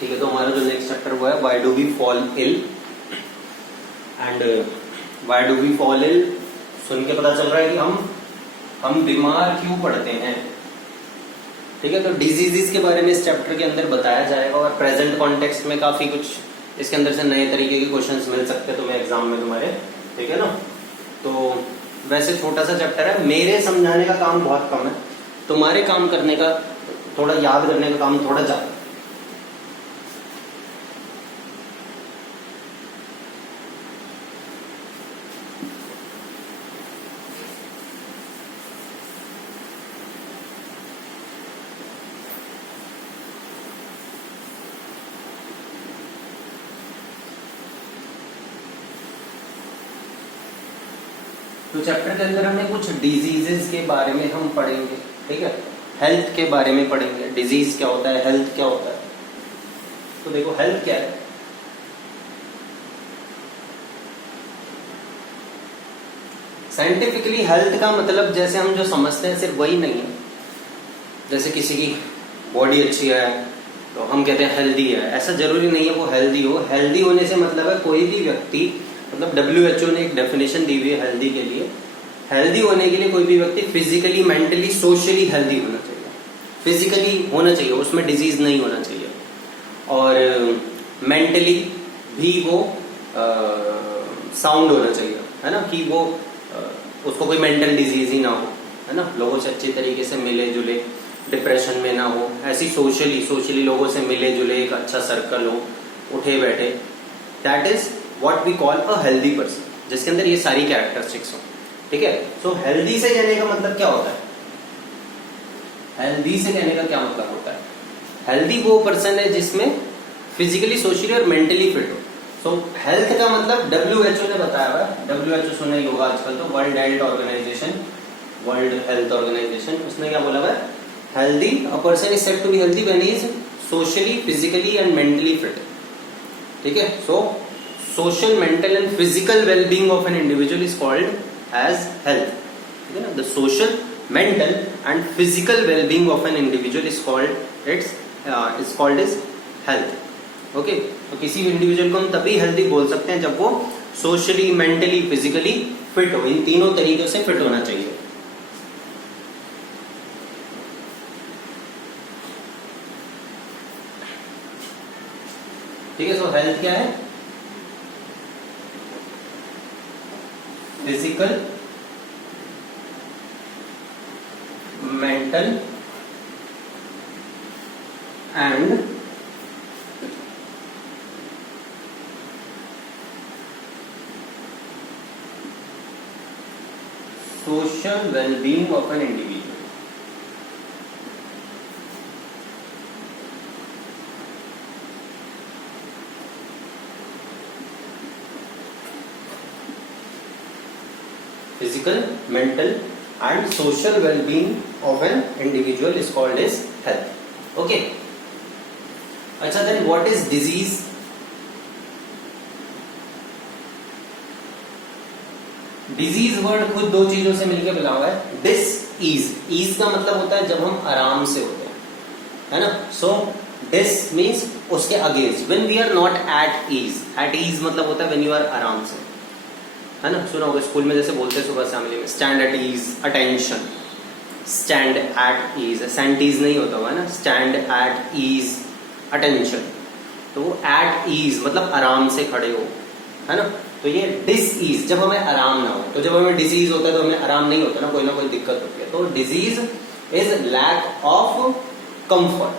ठीक है, तो हमारा जो नेक्स्ट चैप्टर वो है why do we fall ill. And why do we fall ill सुन के पता चल रहा है कि हम बीमार क्यों पड़ते हैं। ठीक है, तो डिजीजेस के बारे में इस चैप्टर के अंदर बताया जाएगा और प्रेजेंट कॉन्टेक्स्ट में काफी कुछ इसके अंदर से नए तरीके के क्वेश्चंस मिल सकते हैं तुम्हें एग्जाम में तुम्हारे। ठीक है ना, तो वैसे छोटा सा चैप्टर है, मेरे समझाने का काम बहुत कम है, तुम्हारे काम करने का थोड़ा याद करने का काम थोड़ा ज्यादा। तो चैप्टर के अंदर हमने कुछ डिजीजेस के बारे में हम पढ़ेंगे। ठीक है, हेल्थ के बारे में पढ़ेंगे, डिजीज क्या होता है, हेल्थ क्या होता है। तो देखो हेल्थ क्या है। साइंटिफिकली हेल्थ का मतलब जैसे हम जो समझते हैं सिर्फ वही नहीं है। जैसे किसी की बॉडी अच्छी है तो हम कहते हैं हेल्दी है, ऐसा जरूरी नहीं है वो हेल्दी हो। हेल्दी होने से मतलब है कोई भी व्यक्ति, मतलब WHO ने एक डेफिनेशन दी हुई है हेल्दी के लिए। हेल्दी होने के लिए कोई भी व्यक्ति फिजिकली, मेंटली, सोशली हेल्दी होना चाहिए। फिजिकली होना चाहिए, उसमें डिजीज नहीं होना चाहिए, और मेंटली भी वो साउंड होना चाहिए, है ना, कि वो उसको कोई मेंटल डिजीज ही ना हो, है ना, लोगों से अच्छी तरीके से मिले जुले, डिप्रेशन में ना हो, ऐसी सोशली लोगों से मिले जुले, एक अच्छा सर्कल हो, उठे बैठे। That is what we call a healthy person, जिसके अंदर ये सारी कैरेक्टरिस्टिक्स हो। ठीक है, सो हेल्दी से कहने का मतलब क्या होता है? हेल्दी से कहने का क्या मतलब होता है? हेल्दी वो पर्सन है जिसमें फिजिकली, सोशली और मेंटली फिट हो। सो हेल्थ का मतलब WHO ने बताया हुआ है, WHO सुना ही होगा आजकल तो, World Health Organization, World Health Organization, उसने क्या बोला हुआ है? Healthy, a person is said to be healthy when he is socially, physically and mentally fit. ठीक है, सो social, mental and physical well-being of an individual is called as health. ठीक है ना, the social, mental and physical well-being of an individual is called as health. Okay, तो किसी भी individual को हम तभी हेल्दी बोल सकते हैं जब वो सोशली, मेंटली, फिजिकली फिट हो। इन तीनों तरीकों से फिट होना चाहिए। ठीक है, सो हेल्थ क्या है? Physical, mental and social wellbeing of an individual. Physical, mental and social well-being of an individual is called as health. Okay. अच्छा, then what is disease? Disease word खुद दो चीजों से मिलकर बना हुआ है। डिस ईज, ईज का मतलब होता है जब हम आराम से होते हैं, है ना। सो डिस मीन्स उसके against, when we are not at ease. At ease मतलब होता है व्हेन यू आर आराम से, है ना। सुना होगा स्कूल में जैसे बोलते हैं सुबह असेंबली में, stand at ease, attention, stand at ease, सेंटीज नहीं होता हुआ, है ना, स्टैंड एट ईज, अटेंशन। तो वो एट ईज मतलब आराम से खड़े हो, है ना। तो ये डिस ईज जब हमें आराम ना हो। तो जब हमें डिजीज होता है तो हमें आराम नहीं होता ना कोई दिक्कत होती है। तो disease is lack of comfort.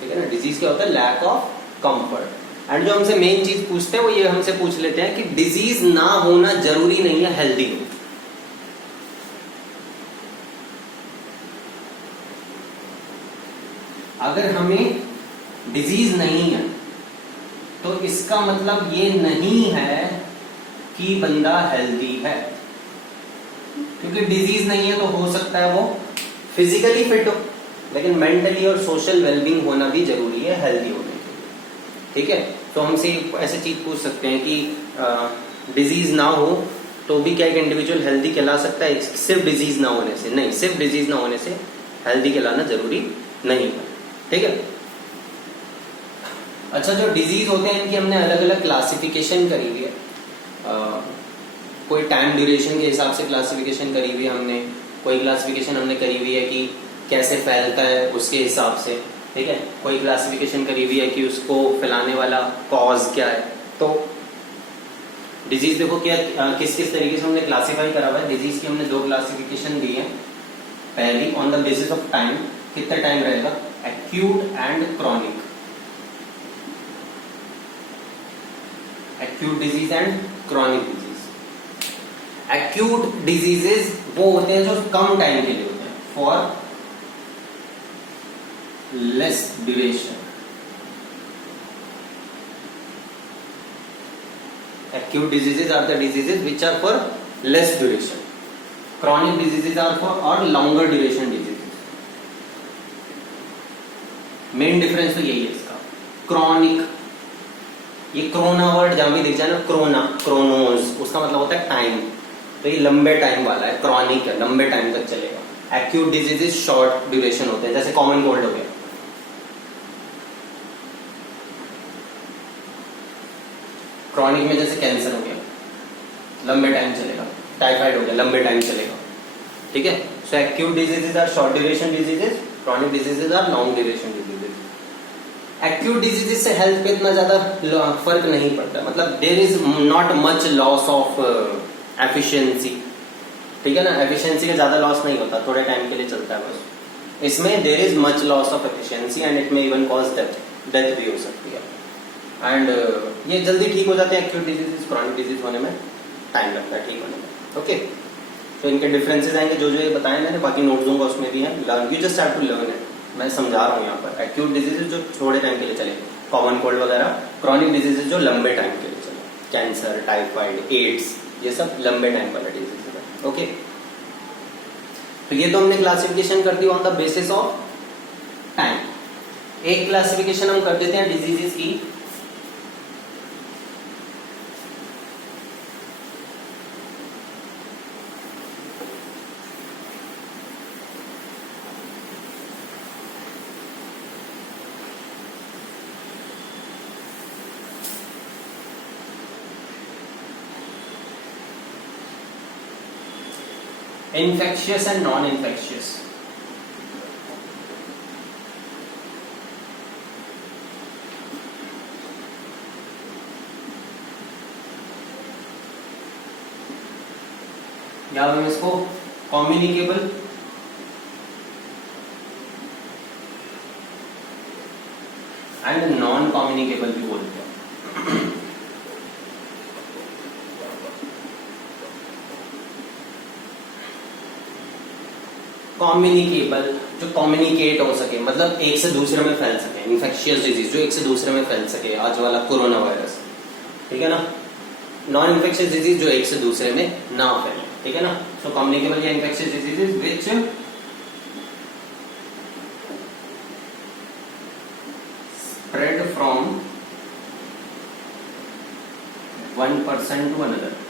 ठीक है ना, डिजीज क्या होता है? Lack of comfort. एंड जो हमसे मेन चीज पूछते हैं वो ये हमसे पूछ लेते हैं कि डिजीज ना होना जरूरी नहीं है हेल्दी हो। अगर हमें डिजीज नहीं है तो इसका मतलब ये नहीं है कि बंदा हेल्दी है, क्योंकि डिजीज नहीं है तो हो सकता है वो फिजिकली फिट हो, लेकिन मेंटली और सोशल वेलबींग होना भी जरूरी है हेल्दी होने के लिए। ठीक है, तो हमसे ऐसे चीज पूछ सकते हैं कि डिजीज ना हो तो भी क्या एक इंडिविजुअल हेल्दी कहला सकता है सिर्फ डिजीज ना होने से? नहीं, सिर्फ डिजीज ना होने से हेल्दी कहलाना जरूरी नहीं है। ठीक है, अच्छा, जो डिजीज होते हैं इनकी हमने अलग अलग क्लासिफिकेशन करी हुई है। कोई टाइम ड्यूरेशन के हिसाब से क्लासिफिकेशन करी हुई है हमने, कोई क्लासिफिकेशन हमने करी हुई है कि कैसे फैलता है उसके हिसाब से, ठीक है। कोई क्लासिफिकेशन करी हुई है कि उसको फैलाने वाला कॉज क्या है। तो डिजीज देखो क्या किस किस तरीके से हमने क्लासिफाई करा हुआ है। डिजीज की हमने 2 क्लासिफिकेशन दी है। पहली on the basis of time, कितना टाइम रहेगा, acute and chronic. Acute disease and chronic disease. Acute diseases वो होते हैं जो कम टाइम के लिए होते हैं, for less duration. Acute diseases are the diseases which are for less duration. Chronic diseases are for or longer duration diseases. Main difference तो यही है इसका। क्रॉनिक, ये कोरोना वर्ड जहां भी दिख जाए ना, क्रोना, क्रोनोस, उसका मतलब होता है टाइम। तो ये लंबे टाइम वाला है। क्रॉनिक है, लंबे टाइम तक चलेगा। एक्यूट डिजीजेस शॉर्ट ड्यूरेशन होते हैं, जैसे कॉमन कोल्ड हो गया। क्रॉनिक में जैसे कैंसर हो गया, लंबे टाइम चलेगा। टाइफाइड हो गया, लंबे टाइम चलेगा, ठीक है। So acute diseases are short duration diseases, chronic diseases are long duration diseases. Acute diseases से हेल्थ पे इतना ज्यादा फर्क नहीं पड़ता, मतलब there is not much loss of efficiency, ठीक है ना। एफिशिएंसी का ज्यादा लॉस नहीं होता, थोड़े टाइम के लिए चलता है बस। इसमें there is much loss of efficiency and it may even cause death भी हो सकती है। एंड ये जल्दी ठीक हो जाते हैं एक्यूट डिजीज। क्रॉनिक डिजीज होने में टाइम लगता है ठीक होने में, ओके। तो इनके डिफरेंसेस आएंगे, जो ये बताए मैंने, बाकी नोट दूंगा उसमें भी है। You just have to learn it. मैं समझा रहा हूँ यहाँ पर। एक्यूट डिजीजेज जो थोड़े टाइम के लिए चले, कॉमन कोल्ड वगैरह। क्रॉनिक डिजीजेज जो लंबे टाइम के लिए चले, कैंसर, टाइफाइड, एड्स, ये सब लंबे टाइम वाला डिजीज है, ओके। तो ये तो हमने क्लासिफिकेशन कर दी on the basis of time. एक क्लासिफिकेशन हम कर देते हैं डिजीजेस की, infectious and non-infectious। या हम इसको कम्युनिकेबल एंड नॉन कम्युनिकेबल भी बोलते हैं। कम्युनिकेबल, जो कम्युनिकेट हो सके, मतलब एक से दूसरे में फैल सके। इन्फेक्शियस डिजीज जो एक से दूसरे में फैल सके, आज वाला कोरोना वायरस, ठीक है ना। नॉन इन्फेक्शियस डिजीज जो एक से दूसरे में ना फैले, ठीक है ना। सो कम्युनिकेबल या infectious diseases which spread from one person to another.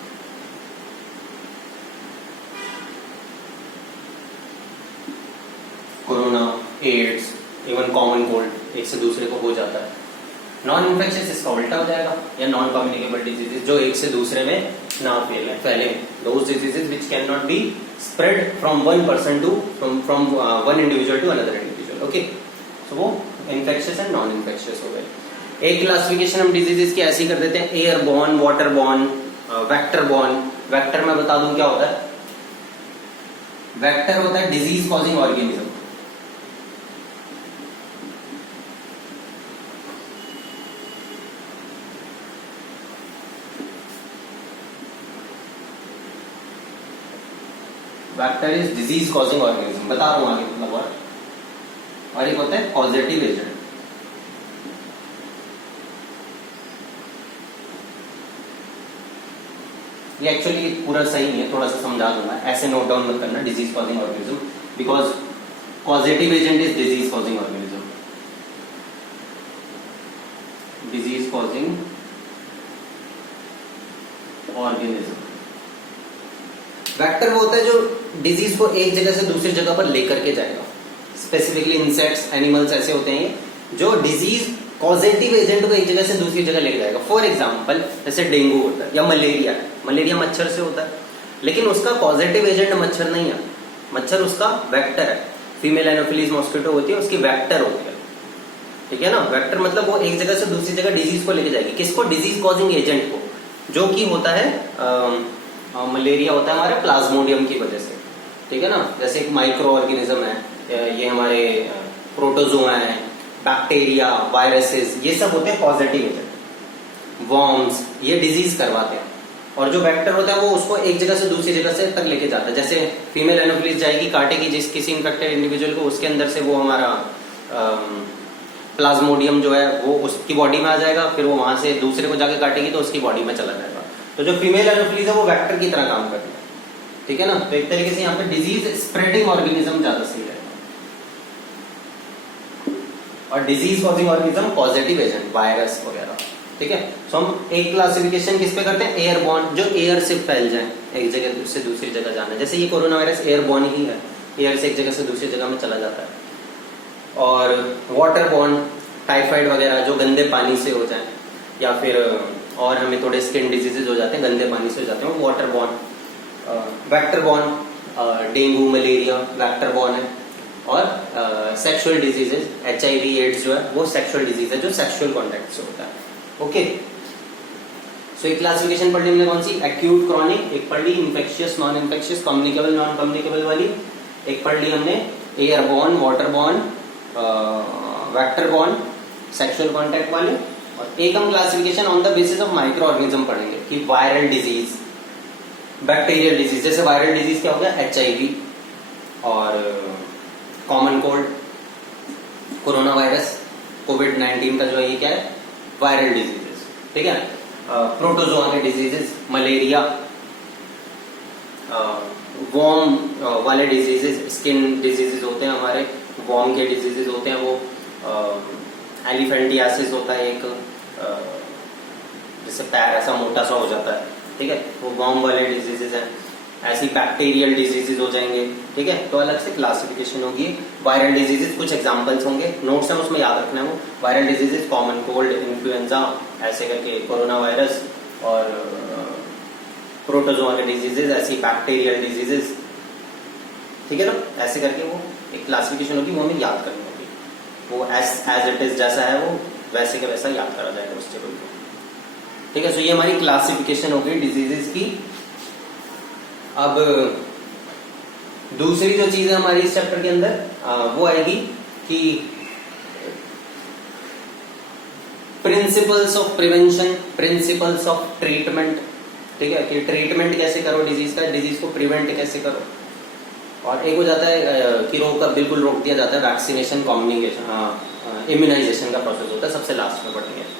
Corona, AIDS, even common cold एक से दूसरे को हो जाता है। नॉन इन्फेक्शियस इसका उल्टा हो जाएगा, या नॉन कम्युनिकेबल डिजीजेस जो एक से दूसरे में ना फैले। Those diseases which can not be spread from one person to from one individual to another individual, okay. So वो इन्फेक्शियस एंड नॉन इन्फेक्शियस हो गए। एक क्लासिफिकेशन हम डिजीजेस की ऐसी कर देते हैं, एयरबॉर्न, वाटरबॉर्न, वेक्टरबॉर्न। वेक्टर मैं बता दूं क्या होता है। वेक्टर होता है disease causing organism. Vector is disease causing organism, बता रहा हूं आगे मतलब। और एक होता है पॉजिटिव एजेंट। ये एक्चुअली पूरा सही नहीं है, थोड़ा सा समझा दूंगा, ऐसे नोट डाउन मत करना। Disease causing organism, because positive agent is disease causing organism. Disease causing organism. Vector वो होता है जो डिजीज को एक जगह से दूसरी जगह पर लेकर के जाएगा। स्पेसिफिकली इंसेक्ट्स, एनिमल्स ऐसे होते हैं जो डिजीज कॉजेटिव एजेंट को एक जगह से दूसरी जगह लेके जाएगा। फॉर एग्जाम्पल जैसे डेंगू होता है या मलेरिया है, मलेरिया मच्छर से होता है, लेकिन उसका कॉजेटिव एजेंट मच्छर नहीं है, मच्छर उसका वेक्टर है। फीमेल एनोफिलीज मॉस्किटो होती है, उसकी वेक्टर होती है, ठीक है ना। वेक्टर मतलब वो एक जगह से दूसरी जगह डिजीज को लेके जाएगी। किसको? डिजीज कॉजिंग एजेंट को, जो कि होता है मलेरिया होता है हमारे प्लाज्मोडियम की वजह से, ठीक है ना। जैसे एक माइक्रो ऑर्गेनिज्म है, ये हमारे प्रोटोजोआ है, बैक्टीरिया, वायरसेस, ये सब होते हैं पॉजिटिव एजेंट। वर्म्स ये डिजीज करवाते हैं, और जो वेक्टर होता है वो उसको एक जगह से दूसरी जगह से तक लेके जाता है। जैसे फीमेल एनोफिलीज जाएगी, काटेगी जिस किसी इन्फेक्टेड इंडिविजुअल को, उसके अंदर से वो हमारा प्लाज्मोडियम जो है वो उसकी बॉडी में आ जाएगा, फिर वो वहां से दूसरे को जाके काटेगी तो उसकी बॉडी में चला जाएगा। तो जो फीमेल एनोफिलीज है वो वेक्टर की तरह काम करती है, ठीक है ना। तो एक तरीके से यहाँ पे डिजीज स्प्रेडिंग ऑर्गेनिज्म ज्यादा सही है, और disease causing organism positive agent, virus वगैरह, ठीक है। सो हम एक क्लासिफिकेशन किस पे करते हैं? एयरबॉर्न, जो एयर से फैल जाए, एक जगह से दूसरी जगह जाना। जैसे ये कोरोना वायरस एयरबॉर्न ही है, एयर से एक जगह से दूसरी जगह में चला जाता है। और वाटरबॉर्न, टाइफाइड वगैरह जो गंदे पानी से हो जाए, या फिर और हमें थोड़े स्किन डिजीजेज हो जाते हैं गंदे पानी से हो जाते हैं, वो वाटरबॉर्न। वेक्टरबॉर्न, डेंगू मलेरिया वेक्टरबॉर्न है। और सेक्सुअल डिजीजेज, HIV एड्स जो है वो सेक्सुअल डिजीज है, जो सेक्सुअल कॉन्टैक्ट से होता है। ओके, सो एक क्लासिफिकेशन पढ़ ली हमने कौन सी? एक्यूट क्रॉनिक, एक पढ़ ली infectious non infectious, communicable non communicable वाली, एक पढ़ ली हमने airborne, waterborne, vectorborne, sexual contact वाले। और एक हम classification on the basis of micro organism पढ़ेंगे कि वायरल डिजीज, बैक्टीरियल डिजीज। जैसे वायरल डिजीज क्या हो गया? HIV, और कॉमन कोल्ड, कोरोना वायरस, कोविड-19 का जो है ये क्या है? वायरल डिजीजेस, ठीक है। प्रोटोजोआ के डिजीजेस, मलेरिया, वॉर्म वाले डिजीजेस, स्किन डिजीजेस होते हैं हमारे, वॉर्म के डिजीजेस होते हैं वो, एलिफेंटियासिस होता है एक, जैसे पैर ऐसा मोटा सा हो जाता है, ठीक है, वो वॉर्म वाले डिजीजेस हैं। ऐसी बैक्टीरियल डिजीजेस हो जाएंगे, ठीक है। तो अलग से क्लासिफिकेशन होगी। वायरल डिजीजेस कुछ एग्जांपल्स होंगे, नोट्स हैं उसमें याद रखना है वो। Viral diseases common cold, influenza, ऐसे करके कोरोना वायरस, और प्रोटोजोआ के डिजीजेस, ऐसी बैक्टीरियल डिजीजेस, ठीक है ना। ऐसे करके वो एक क्लासिफिकेशन होगी, वो हमें याद करनी होगी। वो एज इट इज जैसा है वो वैसे का वैसा याद करा जाएगा उस टेबल को, ठीक है। सो ये हमारी क्लासिफिकेशन हो गई डिजीजेस की। अब दूसरी जो चीज है हमारी इस चैप्टर के अंदर वो आएगी कि principles of prevention, principles of treatment, ठीक है, कि ट्रीटमेंट कैसे करो डिजीज का, डिजीज को प्रिवेंट कैसे करो। और एक हो जाता है कि बिल्कुल रोक दिया जाता है, वैक्सीनेशन, कम्युनिकेशन, इम्यूनाइजेशन का प्रोसेस होता है, सबसे लास्ट में पढ़ेंगे।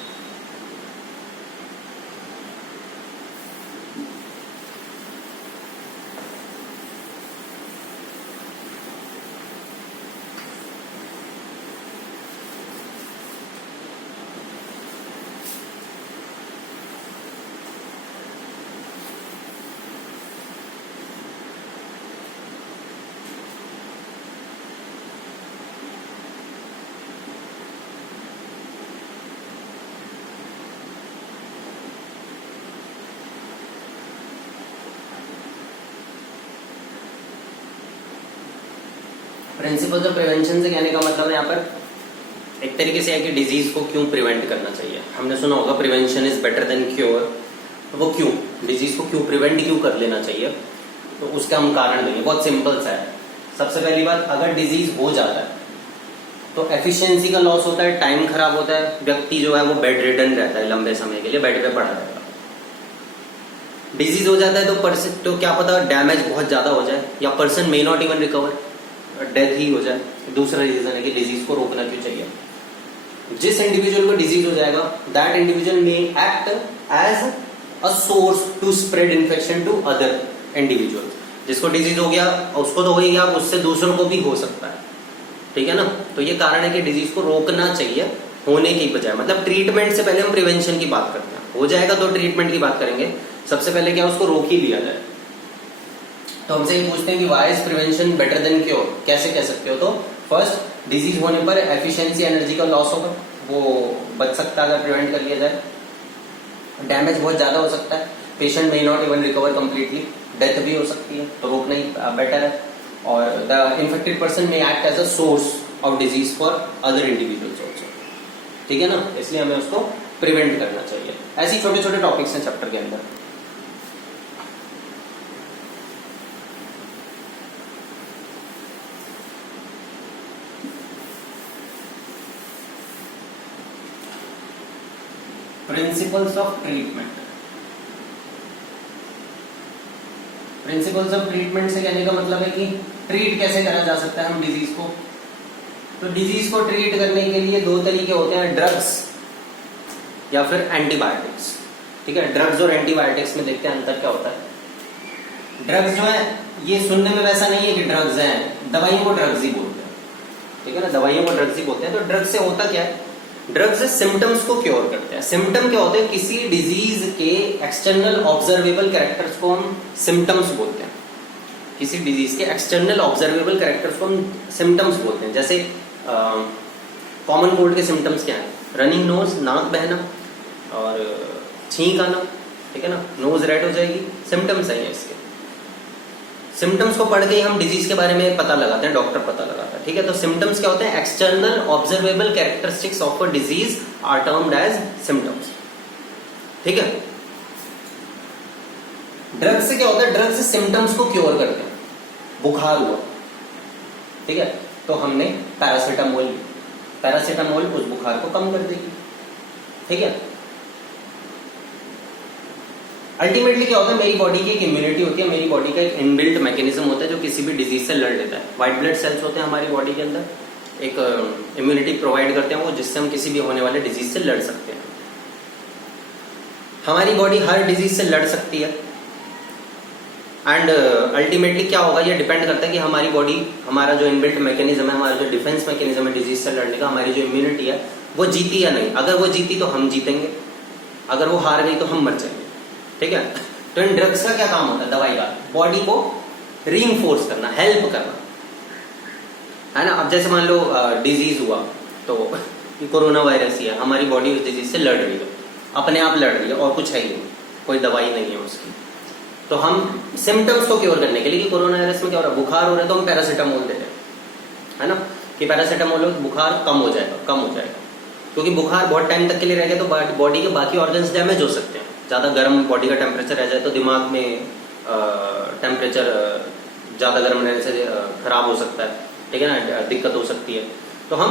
प्रिंसिपल्स ऑफ प्रिवेंशन से कहने का मतलब है यहाँ पर एक तरीके से है कि डिजीज को क्यों प्रिवेंट करना चाहिए। हमने सुना होगा prevention is better than cure, तो वो क्यों, डिजीज को क्यों प्रिवेंट क्यों कर लेना चाहिए, तो उसका हम कारण देंगे। बहुत सिंपल सा है। सबसे पहली बात, अगर डिजीज हो जाता है तो एफिशिएंसी का लॉस होता है, टाइम खराब होता है, व्यक्ति जो है वो बेड रिडन रहता है, लंबे समय के लिए बेड पे पड़ा रहेगा। डिजीज हो जाता है तो क्या पता डैमेज बहुत ज्यादा हो जाए, या person may not even recover, death ही हो जाए। दूसरा रीजन है कि डिजीज को रोकना क्यों चाहिए। जिस इंडिविजुअल को डिजीज हो जाएगा, that individual may act as a source to spread infection to other individual. जिसको डिजीज हो गया उसको तो हो ही गया, उससे दूसरों को भी हो सकता है, ठीक है ना। तो ये कारण है कि डिजीज को रोकना चाहिए होने की बजाय। मतलब ट्रीटमेंट से पहले हम प्रिवेंशन की बात करते हैं, हो जाएगा तो ट्रीटमेंट की बात करेंगे। सबसे पहले क्या उसको रोक ही लिया जाए। तो हमसे ये पूछते हैं कि why is prevention better than cure, कैसे कह सकते हो? तो फर्स्ट, डिजीज होने पर एफिशिएंसी एनर्जी का लॉस होगा, वो बच सकता है अगर प्रिवेंट कर लिया जाए। डैमेज बहुत ज्यादा हो सकता है, patient may not even recover completely, death भी हो सकती है, तो रोकना ही बेटर है। और the infected person may act as a source of disease for other individuals also, ठीक है ना, इसलिए हमें उसको प्रिवेंट करना चाहिए। ऐसे छोटे छोटे टॉपिक्स हैं चैप्टर के अंदर। Principles of treatment. Principles of treatment से कहने का मतलब है कि ट्रीट कैसे करा जा सकता है हम डिजीज को। तो डिजीज को ट्रीट करने के लिए दो तरीके होते हैं, ड्रग्स या फिर एंटीबायोटिक्स, ठीक है। ड्रग्स और एंटीबायोटिक्स में देखते हैं अंतर क्या होता है। ड्रग्स जो है ये सुनने में वैसा नहीं है कि ड्रग्स हैं, दवाइयों को ड्रग्स ही बोलते हैं, ठीक है ना, दवाइयों को ड्रग्स ही बोलते हैं। तो ड्रग्स से होता क्या है, ड्रग्स सिम्टम्स को क्योर करते हैं। सिम्टम क्या होते हैं, किसी डिजीज के एक्सटर्नल ऑब्जर्वेबल कैरेक्टर्स को हम सिम्टम्स बोलते हैं। किसी डिजीज के एक्सटर्नल ऑब्जर्वेबल कैरेक्टर्स को हम सिम्टम्स बोलते हैं। जैसे कॉमन कोल्ड के सिम्टम्स क्या है, रनिंग नोज, नाक बहना और छींक आना, ठीक है ना, नोज रेड हो जाएगी, सिम्टम्स है इसके। सिम्टम्स को पढ़ के ही हम डिजीज के बारे में पता लगाते हैं, डॉक्टर पता लगाता है, ठीक है। तो सिम्टम्स क्या होते हैं, external observable characteristics of a disease are termed as symptoms, ठीक है। ड्रग्स से क्या होता है, ड्रग्स से सिम्टम्स को क्योर करते हैं। बुखार हुआ, ठीक है, तो हमने पैरासीटामोल, पैरासीटामोल उस बुखार को कम कर देगी, ठीक है। अल्टीमेटली क्या होता है, मेरी बॉडी की एक इम्यूनिटी होती है, मेरी बॉडी का एक इनबिल्ट मैकेनिज्म होता है जो किसी भी डिजीज से लड़ लेता है। व्हाइट ब्लड सेल्स होते हैं हमारी बॉडी के अंदर, एक इम्यूनिटी प्रोवाइड करते हैं वो, जिससे हम किसी भी होने वाले डिजीज से लड़ सकते हैं। हमारी बॉडी हर डिजीज से लड़ सकती है एंड अल्टीमेटली क्या होगा, ये डिपेंड करता है कि हमारी बॉडी, हमारा जो इनबिल्ट मैकेनिज्म है, हमारा जो डिफेंस मैकेनिज्म है डिजीज से लड़ने का, हमारी जो इम्यूनिटी है वो जीती या नहीं। अगर वो जीती तो हम जीतेंगे, अगर वो हार गई तो हम मर जाएंगे, ठीक है। तो इन ड्रग्स का क्या काम होता है, दवाई का, बॉडी को रीइंफोर्स करना, हेल्प करना, है ना। अब जैसे मान लो डिजीज हुआ, तो कोरोना वायरस ही है, हमारी बॉडी उस डिजीज से लड़ रही है, अपने आप लड़ रही है और कुछ है ही नहीं, कोई दवाई नहीं है उसकी। तो हम सिम्टम्स को क्योर करने के लिए, कि कोरोना वायरस में क्या हो रहा है, बुखार हो रहा है, तो हम पैरासीटामोल देते हैं, है ना, कि पैरासीटामोल बुखार कम हो जाएगा, कम हो जाएगा। क्योंकि बुखार बहुत टाइम तक के लिए रहेगा तो बॉडी के बाकी ऑर्गन्स डैमेज हो सकते हैं। ज्यादा गर्म बॉडी का टेम्परेचर रह जाए तो दिमाग में टेम्परेचर ज्यादा गर्म रहने से खराब हो सकता है, ठीक है ना, दिक्कत हो सकती है। तो हम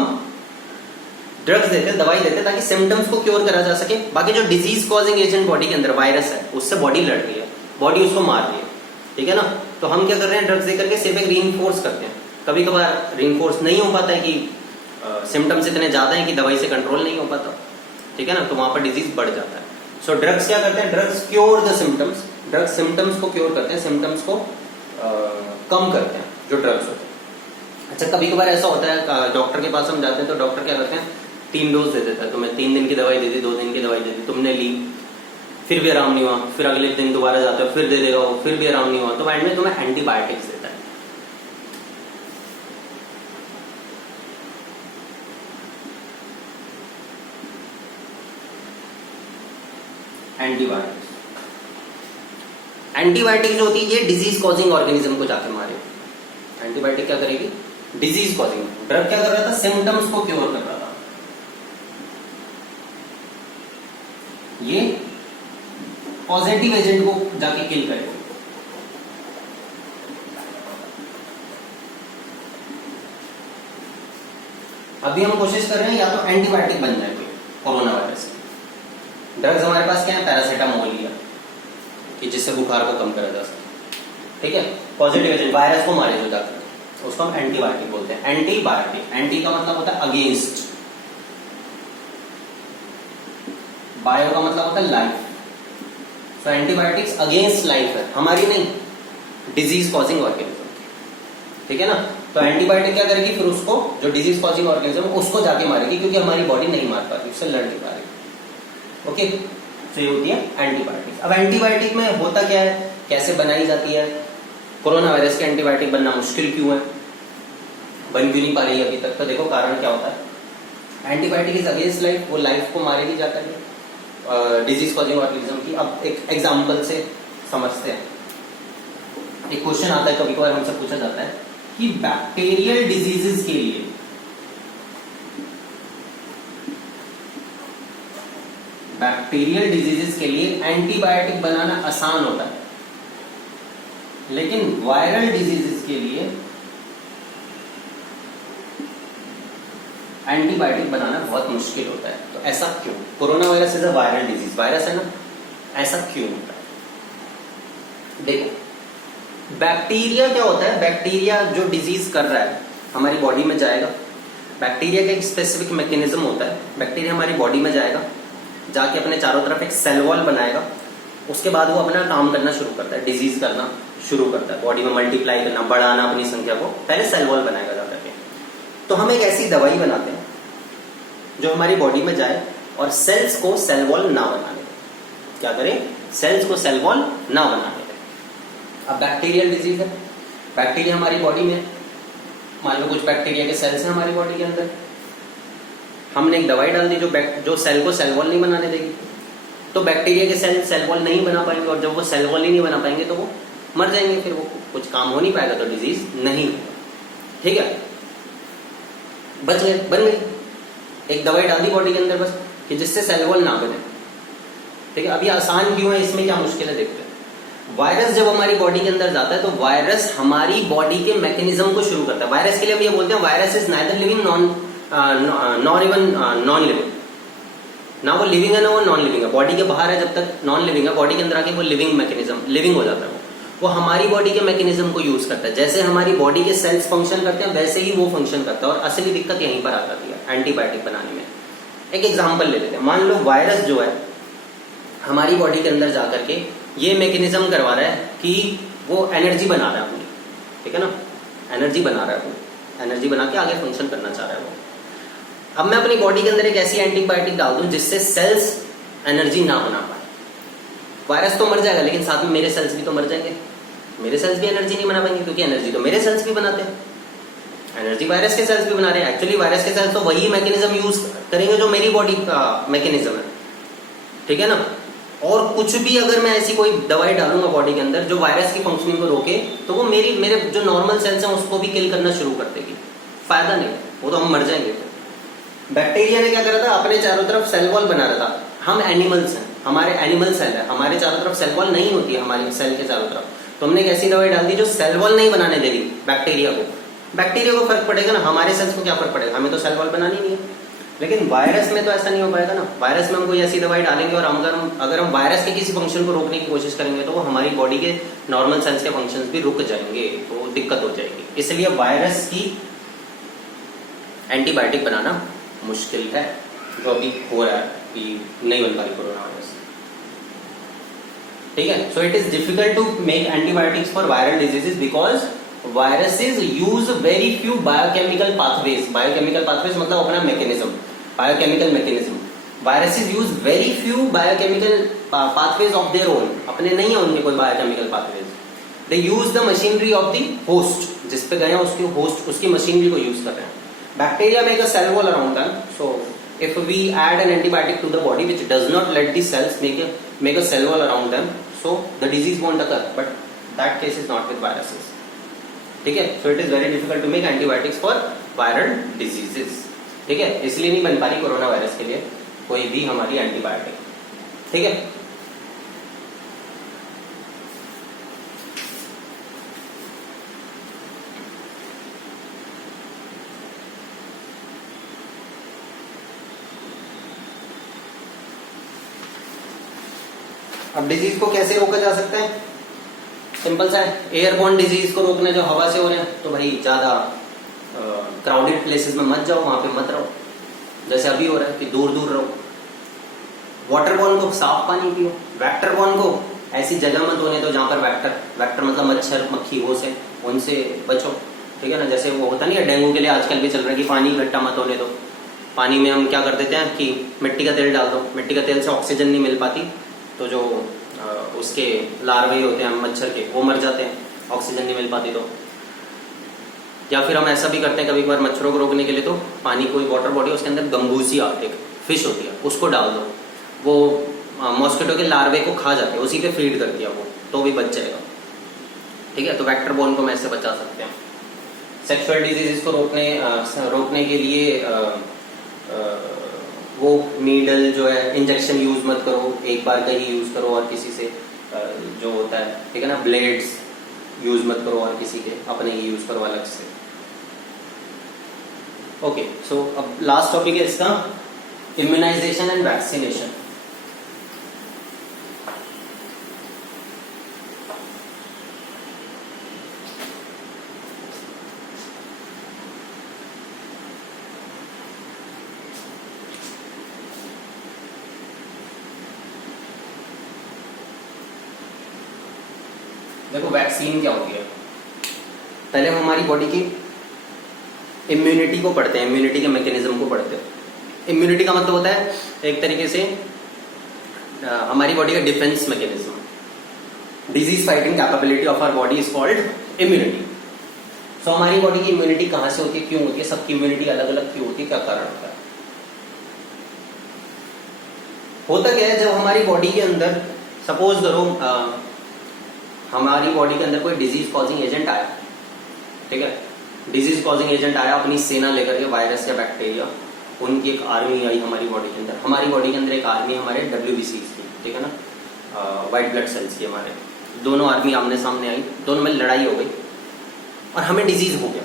ड्रग्स देते हैं, दवाई देते हैं ताकि सिम्टम्स को क्योर करा जा सके। बाकी जो डिजीज कॉजिंग एजेंट बॉडी के अंदर वायरस है, उससे बॉडी लड़ रही है, बॉडी उसको मार रही है, ठीक है ना। तो हम क्या कर रहे हैं, ड्रग्स देकर के सिर्फ एक रीइंफोर्स करते हैं। कभी कभार रीइंफोर्स नहीं हो पाता है कि सिम्टम्स इतने ज्यादा हैं कि दवाई से कंट्रोल नहीं हो पाता, ठीक है ना, तो वहां पर डिजीज बढ़ जाता है। सो ड्रग्स क्या करते हैं, drugs cure the symptoms, drugs symptoms को क्योर करते हैं, सिम्टम्स को कम करते हैं जो ड्रग्स होते हैं। अच्छा, कभी कभार ऐसा होता है, डॉक्टर के पास हम जाते हैं तो डॉक्टर क्या करते हैं, 3 डोज दे देता है, तुम्हें 3 दिन की दवाई दे दी, 2 दिन की दवाई दे दी, तुमने ली, फिर भी आराम नहीं हुआ, फिर अगले दिन दोबारा जाते हो, फिर दे देगा वो, फिर भी आराम नहीं हुआ, तो एंड में तुम्हें एंटीबायोटिक्स देता है। एंटीबायोटिक्स, एंटीबायोटिक जो होती है ये डिजीज कॉजिंग ऑर्गेनिज्म को जाके मारे। एंटीबायोटिक क्या करेगी, डिजीज कॉजिंग। ड्रग क्या कर रहा था, सिम्टम्स को क्योर कर रहा था। ये पॉजिटिव एजेंट को जाके किल करेगा। अभी हम कोशिश कर रहे हैं या तो एंटीबायोटिक बन जाए कोरोना वायरस। ड्रग्स हमारे पास क्या है, पैरासीटामोल लिया कि जिससे बुखार को कम करा जा सके, ठीक है। पॉजिटिव एजेंट वायरस को मारे जो जाकर, उसको हम एंटीबायोटिक बोलते हैं। एंटीबायोटिक, एंटी का मतलब होता है अगेंस्ट, बायो का मतलब होता है लाइफ। सो एंटीबायोटिक्स अगेंस्ट लाइफ है, हमारी नहीं, डिजीज कॉजिंग ऑर्गेनिज्म, ठीक है ना। तो एंटीबायोटिक क्या करेगी, फिर उसको जो डिजीज कॉजिंग ऑर्गेनिज्म उसको जाके मारेगी, क्योंकि हमारी बॉडी नहीं मार पाती, उससे लड़ नहीं पा रही। ओके, तो ये होती है एंटीबायोटिक। अब एंटीबायोटिक में होता क्या है, कैसे बनाई जाती है, कोरोना वायरस के एंटीबायोटिक बनना मुश्किल क्यों है। बन क्यों नहीं पा रही अभी तक? तो देखो कारण क्या होता है, एंटीबायोटिक इज अगेंस्ट लाइफ, वो लाइफ को मारेगी जाकर के डिजीज कॉजिंग ऑर्गेनिज्म की। अब एक एग्जांपल से समझते हैं। एक क्वेश्चन आता है कभी कभार हमसे पूछा जाता है कि बैक्टीरियल डिजीजेस के लिए एंटीबायोटिक बनाना आसान होता है, लेकिन वायरल डिजीजेस के लिए एंटीबायोटिक बनाना बहुत मुश्किल होता है। तो ऐसा क्यों? Corona virus is a viral disease, virus है ना, ऐसा क्यों होता है? देखो बैक्टीरिया क्या होता है, बैक्टीरिया जो डिजीज कर रहा है हमारी बॉडी में जाएगा। बैक्टीरिया का एक स्पेसिफिक मैकेनिज्म होता है, बैक्टीरिया हमारी बॉडी में जाएगा, जाके अपने चारों तरफ एक सेल वॉल बनाएगा, उसके बाद वो अपना काम करना शुरू करता है, डिजीज करना शुरू करता है, बॉडी में मल्टीप्लाई करना, बढ़ाना अपनी संख्या को, पहले सेल वॉल बनाएगा जाकर के। तो हम एक ऐसी दवाई बनाते हैं जो हमारी बॉडी में जाए और सेल्स को सेल वॉल ना बनाने दे। क्या करें? सेल्स को सेल वॉल ना बनाने दे। अब बैक्टीरियल डिजीज है, बैक्टीरिया हमारी बॉडी में, मान लो कुछ बैक्टीरिया के सेल्स हैं हमारी बॉडी के अंदर, हमने एक दवाई डाल दी जो सेल को सेल वॉल नहीं बनाने देगी, तो बैक्टीरिया के सेल वॉल नहीं बना पाएंगे, और जब वो सेल वॉल ही नहीं बना पाएंगे तो वो मर जाएंगे, फिर वो कुछ काम हो नहीं पाएगा, तो डिजीज नहीं होगा। ठीक है, बच गए, बन गई, एक दवाई डाल दी बॉडी के अंदर बस कि जिससे सेल वॉल ना बने। ठीक है, अभी आसान क्यों है, इसमें क्या मुश्किल है देखते हैं। वायरस जब हमारी बॉडी के अंदर जाता है तो वायरस हमारी बॉडी के मैकेनिज्म को शुरू करता है। वायरस के लिए हम ये बोलते हैं virus is neither living not even non living, ना वो लिविंग है ना वो नॉन लिविंग है। बॉडी के बाहर है जब तक नॉन लिविंग है, बॉडी के अंदर आके वो लिविंग मैकेनिज्म, लिविंग हो जाता है। वो हमारी बॉडी के मैकेनिज्म को यूज करता है, जैसे हमारी बॉडी के सेल्स फंक्शन करते हैं वैसे ही वो फंक्शन करता है। और असली दिक्कत यहीं पर आ जाती है एंटीबायोटिक बनाने में। एक एग्जांपल ले लेते हैं, मान लो वायरस जो है हमारी बॉडी के अंदर जाकर के ये मैकेनिज्म करवा रहा है कि वो एनर्जी बना रहा है अपनी, ठीक है ना, एनर्जी बना रहा है, वो एनर्जी बना के आगे फंक्शन करना चाह रहा है वो। अब मैं अपनी बॉडी के अंदर एक ऐसी एंटीबायोटिक डाल दूं जिससे सेल्स एनर्जी ना बना पाए, वायरस तो मर जाएगा लेकिन साथ में मेरे सेल्स भी तो मर जाएंगे, मेरे सेल्स भी एनर्जी नहीं बना पाएंगे, क्योंकि एनर्जी तो मेरे सेल्स भी बनाते हैं, एनर्जी वायरस के सेल्स भी बना रहे हैं। एक्चुअली वायरस के सेल्स तो वही मैकेनिज्म यूज करेंगे जो मेरी बॉडी का मैकेनिज्म है, ठीक है ना। और कुछ भी अगर मैं ऐसी कोई दवाई डालूंगा बॉडी के अंदर जो वायरस की फंक्शनिंग को रोके, तो वो मेरे जो नॉर्मल सेल्स हैं उसको भी किल करना शुरू कर देगी, फायदा नहीं, वो तो हम मर जाएंगे। बैक्टीरिया ने क्या करा था, अपने चारों तरफ सेल वॉल बना रहा था। हम एनिमल्स हैं, हमारे एनिमल सेल है, हमारे चारों तरफ सेल वॉल नहीं होती है, हमारी सेल के चारों तरफ। तो हमने एक ऐसी दवाई डाल दी जो सेल वॉल नहीं बनाने देगी बैक्टीरिया को। बैक्टीरिया को फर्क पड़ेगा ना, हमारे सेल्स को क्या फर्क पड़ेगा, हमें तो सेल वॉल बनानी नहीं है। लेकिन वायरस में तो ऐसा नहीं हो पाएगा ना, वायरस में हम कोई ऐसी दवाई डालेंगे और अगर हम वायरस के किसी फंक्शन को रोकने की कोशिश करेंगे तो वो हमारी बॉडी के नॉर्मल सेल्स के फंक्शंस भी रुक जाएंगे, तो दिक्कत हो जाएगी। इसलिए वायरस की एंटीबायोटिक बनाना मुश्किल है, जो अभी हो रहा है कि नहीं बन पा रही कोरोना वायरस। ठीक है, so it is difficult to make antibiotics for viral diseases because viruses use very few biochemical pathways. Biochemical pathways मतलब अपना mechanism, biochemical mechanism. Viruses use very few biochemical pathways of their own. अपने नहीं है उनके कोई biochemical pathways. They use the machinery of the host. जिस पे गए हैं उसकी host, उसकी machinery को use कर रहे हैं. Bacteria make a cell wall around them. So if we add an antibiotic to the body which does not let the cells make a cell wall around them, so the disease won't occur. But that case is not with viruses. ठीक है, so it is very difficult to make antibiotics for viral diseases. ठीक है, इसलिए नहीं बन पा रही corona virus के लिए कोई भी हमारी एंटीबायोटिक। ठीक है, अब डिजीज को कैसे रोका जा सकता है, सिंपल सा है, एयरबोर्न डिजीज को रोकना जो हवा से हो रहे हैं, तो भाई ज्यादा क्राउडेड प्लेसेस में मत जाओ, वहां पे मत रहो, जैसे अभी हो रहा है कि दूर दूर रहो। वाटरबोर्न को साफ पानी पियो, वेक्टरबोर्न को ऐसी जगह मत होने दो जहां पर वेक्टर मतलब मच्छर मक्खी हो से, उनसे बचो। ठीक है ना, जैसे वो होता नहीं है डेंगू के लिए आजकल भी चल रहा है कि पानी इकट्ठा मत होने दो। पानी में हम क्या कर देते हैं कि मिट्टी का तेल डाल दो, मिट्टी का तेल से ऑक्सीजन नहीं मिल पाती, तो जो उसके लार्वे होते हैं मच्छर के वो मर जाते हैं, ऑक्सीजन नहीं मिल पाती तो। या फिर हम ऐसा भी करते हैं कभी कभार मच्छरों को रोकने के लिए, तो पानी कोई वाटर बॉडी उसके अंदर गंबूसिया एक फिश होती है, उसको डाल दो, वो मॉस्किटो के लार्वे को खा जाती है, उसी पे फीड करती है वो, तो भी बच जाएगा। ठीक है, तो वेक्टर बोर्न को हम ऐसे बचा सकते हैं। सेक्सुअल डिजीजेस को रोकने के लिए वो नीडल जो है इंजेक्शन यूज मत करो, एक बार का ही यूज करो, और किसी से जो होता है, ठीक है ना, ब्लेड्स यूज मत करो और किसी के अपने ही यूज करो अलग से। ओके, सो अब लास्ट टॉपिक है इसका इम्यूनाइजेशन एंड वैक्सीनेशन। देखो वैक्सीन क्या होती है, पहले हम हमारी बॉडी की इम्यूनिटी को पढ़ते हैं, इम्यूनिटी के मैकेनिज्म को पढ़ते हैं। इम्यूनिटी का मतलब होता है एक तरीके से हमारी बॉडी का defence mechanism. Disease fighting capability of our body is called immunity. So हमारी बॉडी की इम्यूनिटी कहां से होती है, क्यों होती है, सबकी इम्यूनिटी अलग अलग क्यों होती है, क्या कारण होता है। होता क्या है, जब हमारी बॉडी के अंदर सपोज करो हमारी बॉडी के अंदर कोई डिजीज कॉजिंग एजेंट आया, ठीक है, डिजीज कॉजिंग एजेंट आया अपनी सेना लेकर के, वायरस या बैक्टीरिया, उनकी एक आर्मी आई हमारी बॉडी के अंदर। हमारी बॉडी के अंदर एक आर्मी हमारे WBCs की, ठीक है ना, व्हाइट ब्लड सेल्स की, हमारे दोनों आर्मी आमने सामने आई, दोनों में लड़ाई हो गई और हमें डिजीज हो गया।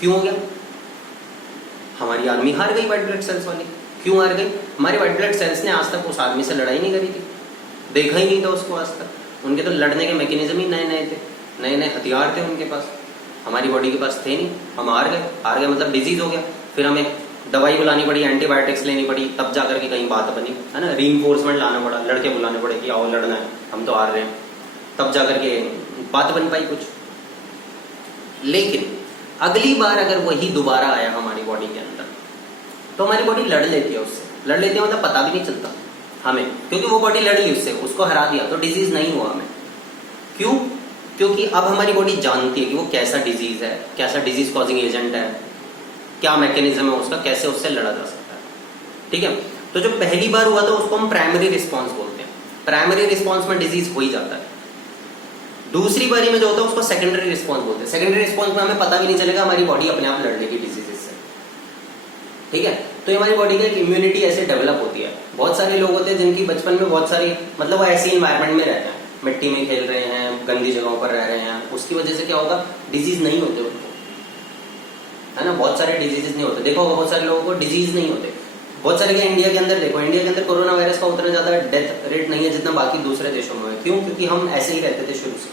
क्यों हो गया, हमारी आर्मी हार गई व्हाइट ब्लड सेल्स वाली। क्यों हार गई, हमारी व्हाइट ब्लड सेल्स ने आज तक उस आर्मी से लड़ाई नहीं करी थी, देखा ही नहीं था उसको आज तक, उनके तो लड़ने के मैकेनिज्म ही नए नए थे, नए नए हथियार थे उनके पास, हमारी बॉडी के पास थे नहीं। हम हार गए मतलब डिजीज हो गया। फिर हमें दवाई बुलानी पड़ी, एंटीबायोटिक्स लेनी पड़ी, तब जाकर के कहीं बात बनी, है ना, रीइंफोर्समेंट लाना पड़ा, लड़के बुलाने पड़े कि आओ लड़ना है, हम तो हार रहे हैं, तब जाकर के बात बन पाई कुछ। लेकिन अगली बार अगर वही दोबारा आया हमारी बॉडी के अंदर, तो हमारी बॉडी लड़ लेती है उससे, लड़ लेती है मतलब पता भी नहीं चलता हमें, क्योंकि वो बॉडी लड़ ली उससे, उसको हरा दिया, तो डिजीज नहीं हुआ हमें। क्यों, क्योंकि अब हमारी बॉडी जानती है कि वो कैसा डिजीज है, कैसा डिजीज कॉजिंग एजेंट है, क्या मैकेनिज्म है उसका, कैसे उससे लड़ा जा सकता है। ठीक है, तो जो पहली बार हुआ था उसको हम प्राइमरी रिस्पॉन्स बोलते हैं, प्राइमरी रिस्पॉन्स में डिजीज हो ही जाता है। दूसरी बारी में जो होता है उसको सेकेंडरी रिस्पॉन्स बोलते हैं। सेकेंडरी रिस्पॉन्स में हमें पता भी नहीं चलेगा, हमारी बॉडी अपने आप लड़ लेगी डिजीजेस से। ठीक है, तो हमारी बॉडी की एक इम्यूनिटी ऐसे डेवलप होती है। बहुत सारे लोग होते हैं जिनकी बचपन में बहुत सारी, मतलब वो ऐसी इन्वायरमेंट में रहते हैं, मिट्टी में खेल रहे हैं, गंदी जगहों पर रह रहे हैं, उसकी वजह से क्या होगा, डिजीज नहीं होते उनको, है ना, बहुत सारे डिजीजेस नहीं होते। देखो बहुत सारे लोगों को डिजीज नहीं होते, बहुत सारे इंडिया के अंदर देखो, इंडिया के अंदर कोरोना वायरस का उतना ज्यादा डेथ रेट नहीं है जितना बाकी दूसरे देशों में है। क्यों, क्योंकि हम ऐसे ही रहते थे शुरू से,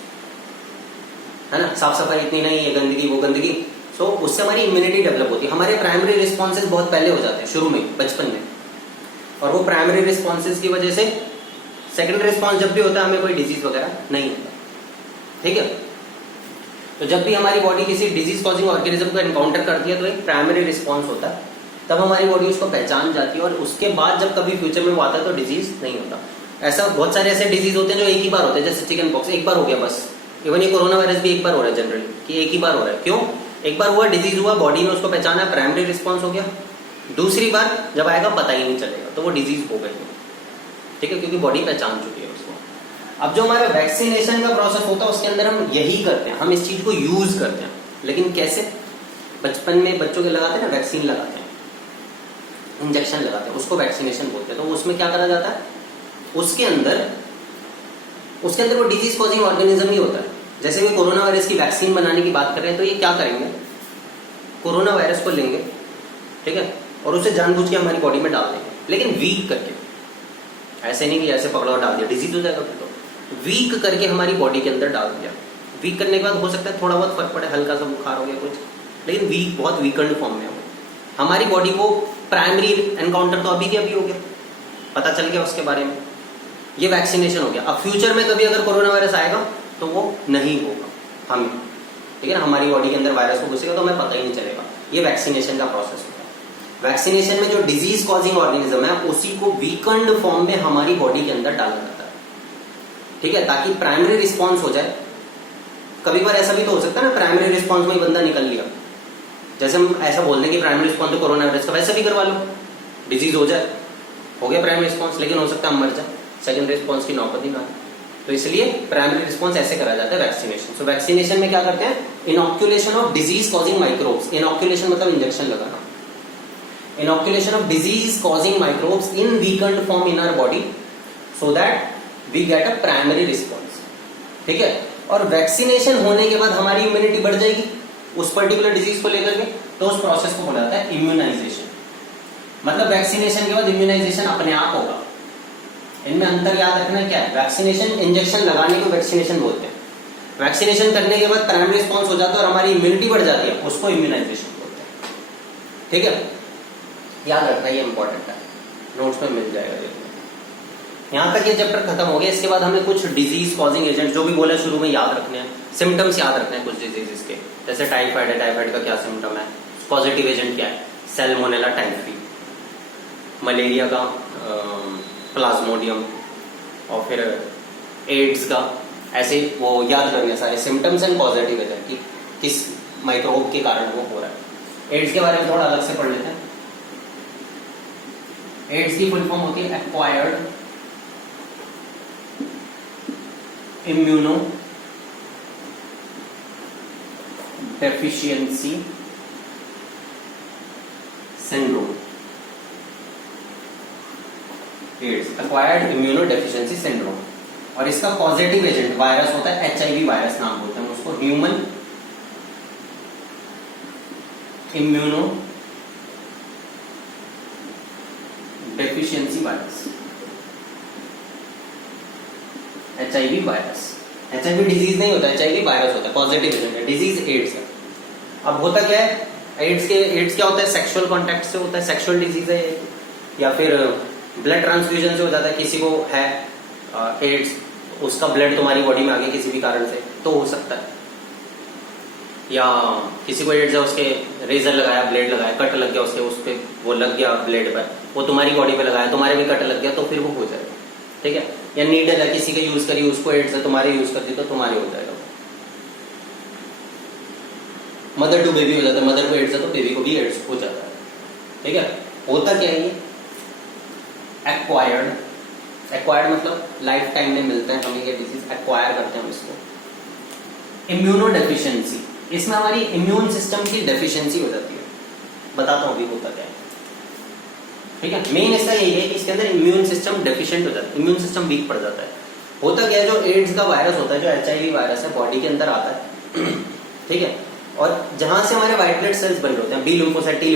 है ना, साफ सफाई इतनी नहीं है, गंदगी वो गंदगी, सो उससे हमारी इम्यूनिटी डेवलप होती है। हमारे प्राइमरी रिस्पॉन्सेज बहुत पहले हो जाते हैं, शुरू में, बचपन में, और वो प्राइमरी रिस्पॉन्सेज की वजह से सेकेंडरी रिस्पॉन्स जब भी होता है हमें कोई डिजीज वगैरह नहीं होता। ठीक है, तो जब भी हमारी बॉडी किसी डिजीज कॉजिंग ऑर्गेनिज्म को एनकाउंटर करती है तो एक प्राइमरी रिस्पॉन्स होता है, तब हमारी बॉडी उसको पहचान जाती है, और उसके बाद जब कभी फ्यूचर में वो आता है तो डिजीज नहीं होता। ऐसा बहुत सारे ऐसे डिजीज होते हैं जो एक ही बार होते हैं, जैसे चिकन पॉक्स एक बार हो गया बस, इवन ये कोरोना वायरस भी एक बार हो रहा है जनरली, कि एक ही बार हो रहा है। क्यों, एक बार हुआ, डिजीज हुआ, बॉडी ने उसको पहचाना, प्राइमरी रिस्पॉन्स हो गया, दूसरी बार जब आएगा पता ही नहीं चलेगा, तो वो डिजीज हो गई। ठीक है, क्योंकि बॉडी पहचान चुकी है उसको। अब जो हमारा वैक्सीनेशन का प्रोसेस होता है उसके अंदर हम यही करते हैं, हम इस चीज को यूज करते हैं। लेकिन कैसे, बचपन में बच्चों के लगाते हैं ना, वैक्सीन लगाते हैं, इंजेक्शन लगाते हैं, उसको वैक्सीनेशन बोलते हैं। तो उसमें क्या करा जाता है, उसके अंदर वो डिजीज कॉजिंग ऑर्गेनिज्म ही होता है। जैसे कि कोरोना वायरस की वैक्सीन बनाने की बात कर रहे हैं, तो ये क्या करेंगे, कोरोना वायरस को लेंगे, ठीक है, और उसे जानबूझ के हमारी बॉडी में डाल देंगे, लेकिन वीक करके, ऐसे नहीं कि ऐसे पकड़ा और डाल दिया, डिजीज हो जाएगा। तो वीक करके हमारी बॉडी के अंदर डाल दिया। वीक करने के बाद हो सकता है थोड़ा बहुत फर्क पड़े, हल्का सा बुखार हो गया कुछ, लेकिन वीक, बहुत वीकेंड फॉर्म में हो गया। हमारी बॉडी को प्राइमरी एनकाउंटर तो अभी के अभी हो गया, पता चल गया उसके बारे में, ये वैक्सीनेशन हो गया। अब फ्यूचर में कभी अगर कोरोना वायरस आएगा तो वो नहीं होगा हमें, ठीक है ना, हमारी बॉडी के अंदर वायरस को घुसेगा तो हमें पता ही नहीं चलेगा। ये वैक्सीनेशन का प्रोसेस होता है। वैक्सीनेशन में जो डिजीज कॉजिंग ऑर्गेनिज्म है उसी को वीकेंड फॉर्म में हमारी बॉडी के अंदर डाला जाता है, ठीक है, ताकि प्राइमरी रिस्पॉन्स हो जाए, कभी बार ऐसा भी तो हो सकता है ना, प्राइमरी रिस्पॉन्स में ही बंदा निकल लिया। जैसे हम ऐसा बोल दें कि प्राइमरी रिस्पॉन्स तो कोरोना वायरस का, वैसे भी करवा लो, डिजीज हो जाए, हो गया प्राइमरी रिस्पॉन्स, लेकिन हो सकता है हम मर जाए, सेकेंडरी रिस्पॉन्स की नौबत ही ना आए। तो इसलिए प्राइमरी रिस्पॉन्स ऐसे करा जाता है वैक्सीनेशन। सो वैक्सीनेशन में क्या करते हैं, inoculation of disease causing microbes. Inoculation मतलब इंजेक्शन लगाना। Inoculation of disease causing microbes in weakened form in our body so that we get a primary response. ठीक है, और वैक्सीनेशन होने के बाद हमारी इम्यूनिटी बढ़ जाएगी उस पर्टिकुलर डिजीज को लेकर के, तो उस प्रोसेस को बोला जाता है इम्यूनाइजेशन। मतलब वैक्सीनेशन के बाद इम्यूनाइजेशन अपने आप होगा। इनमें अंतर याद रखना क्या है, वैक्सीनेशन इंजेक्शन लगाने को वैक्सीनेशन बोलते हैं, वैक्सीनेशन करने के बाद प्राइमरी रिस्पॉन्स हो जाता है और हमारी इम्यूनिटी बढ़ जाती है, उसको इम्यूनाइजेशन बोलते हैं। ठीक है, याद रखना, ये इंपॉर्टेंट है, नोट्स में मिल जाएगा। यहां तक ये चैप्टर खत्म हो गया। इसके बाद हमें कुछ डिजीज कॉजिंग एजेंट जो भी बोला शुरू में याद रखने हैं, सिम्टम्स याद रखने हैं कुछ डिजीजेस के। जैसे टाइफाइड है, टाइफाइड का क्या सिम्टम है, पॉजिटिव एजेंट क्या है, सैल्मोनेला टाइफी। मलेरिया का प्लाज्मोडियम, और फिर एड्स का, ऐसे वो याद करने सारे सिम्टम्स एंड पॉजिटिव एजेंट कि किस माइक्रोब के कारण वो हो रहा है। एड्स के बारे में थोड़ा अलग से पढ़ लेते हैं। एड्स की फुल फॉर्म होती है acquired immuno deficiency syndrome. Ads acquired immuno deficiency syndrome, और इसका पॉजिटिव एजेंट वायरस होता है HIV वायरस नाम बोलते हैं उसको, human immuno deficiency virus, HIV virus. HIV disease नहीं होता, HIV वायरस होता है, पॉजिटिव एजेंट है। डिजीज एड्स है। अब होता क्या है, एड्स क्या होता है, सेक्सुअल कांटेक्ट से होता है, सेक्सुअल डिजीज है, या फिर ब्लड ट्रांसफ्यूजन से हो जाता है। किसी को है एड्स, उसका ब्लड तुम्हारी बॉडी में आ गया किसी भी कारण से, तो हो सकता है। या किसी को एड्स है, उसके रेजर लगाया, ब्लेड लगाया, कट लग गया उसके, उस पे वो लग गया ब्लेड पर, वो तुम्हारी बॉडी पे लगाया, तुम्हारे भी कट लग गया, तो फिर वो हो जाएगा। ठीक है, या नीडल है, किसी के यूज करी, उसको एड्स है, तुम्हारे यूज करती तो तुम्हारे हो जाएगा। मदर टू बेबी हो जाता है, मदर को एड्स है तो बेबी को भी एड्स हो जाता है। ठीक है, होता क्या है ये एक्वायर्ड, एक्वायर्ड मतलब लाइफ टाइम में मिलता है हमें ये डिजीज, एक्वायर करते हैं हम इसको। इम्यूनो डेफिशिएंसी, इसमें हमारी इम्यून सिस्टम की डेफिशिएंसी हो जाती है। बताता हूं अभी होता क्या है। ठीक है, मेन इसका यही है कि इसके अंदर इम्यून सिस्टम डेफिशिएंट हो जाता है, इम्यून सिस्टम वीक पड़ जाता है। होता क्या है, जो एड्स का वायरस होता है, जो HIV वायरस है, बॉडी के अंदर आता है। ठीक है, और जहां से हमारे व्हाइट ब्लड सेल्स बन रहे होते हैं, बी लिम्फोसाइट, टी